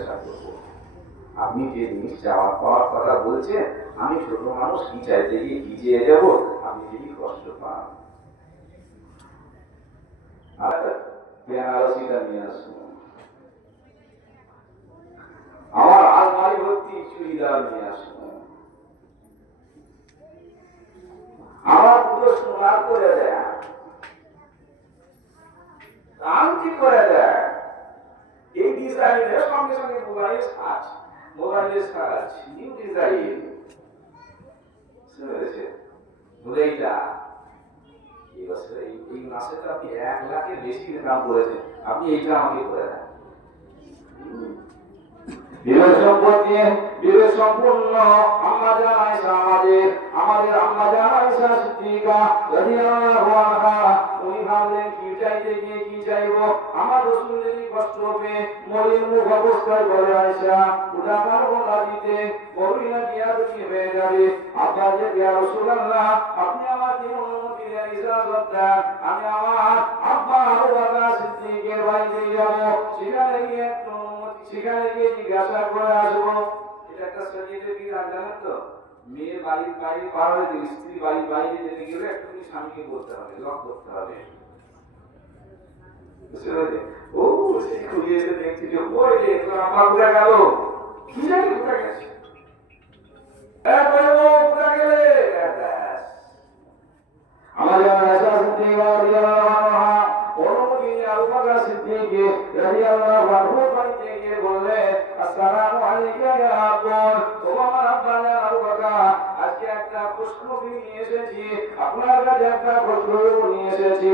জিজ্ঞাসা করব, আপনি যে জিনিস চাওয়া পাওয়ার কথা বলছেন, আমি ছোট মানুষ কি চাইতে গিয়ে কি চেয়ে যাব, আপনি যদি কষ্ট পান বেনারসিটা নিয়ে আসুন, আমার আলমারি ভর্তি চুড়িদার নিয়ে আসুন, আমার পুরো সোনার করে দেয়, আংটি করে দেয়, এই ডিজাইনের সঙ্গে সঙ্গে মোবাইলের সার্চ নিউ ডিজাইন শুনেছে বুঝেইটা। এই বছর এই মাসে তো আপনি 1 লাখের বেশি ইনকাম করেছেন, আপনি এইটা আমাকে করে দেন। বিবেক সম্পত্তি বিবেক সম্পূর্ণ আম্মা জান আয়েশা, আমাদের আম্মা জান আয়েশা সিদ্দিকা রাদিয়াল্লাহু আনহা, উনি ভাবলেন কি চাইতে গিয়ে কি চাইবো, আমার রাসূল যদি কষ্ট হবে মরির মুখ অবস্থায় বলে আয়েশা ওটা পারবো না দিতে, মরিনা কি আর কি হয়ে যাবে, আব্বা যে ইয়া রাসূলুল্লাহ আপনি আমাকে অনুমতি দেন, ইজাজত দেন, আমি আমার আব্বা আবু বকর সিদ্দিকের বাড়িতে যাব, সেখানে গিয়ে জিজ্ঞাসা করে আসবো। এটা একটা শরীয়তের বিধান, জানেন তো, মেয়ের বাড়ির বাইরে পার হয়ে স্ত্রী বাড়ির বাইরে যেতে গেলে একটু স্বামীকে বলতে হবে, লক করতে হবে। ও সে খুঁজে এসে দেখছি যে ওই রে তোর আম্মা কোথায় গেল, কি জানি কোথায় গেছে, আমাদের আয়েশা সিদ্দিকা রাদিয়াল্লাহু আনহা অনুমতি আবু বকর সিদ্দিক রাদিয়াল্লাহু আনহু বাড়িতে গিয়ে বললেন আসসালামু আলাইকা ইয়া আব্বুল, ও আমার আব্বা জান আবু বকর, আজকে একটা খুশখবরি নিয়ে এসেছি, আপনার কাছে একটা খুশখবরি নিয়ে এসেছি।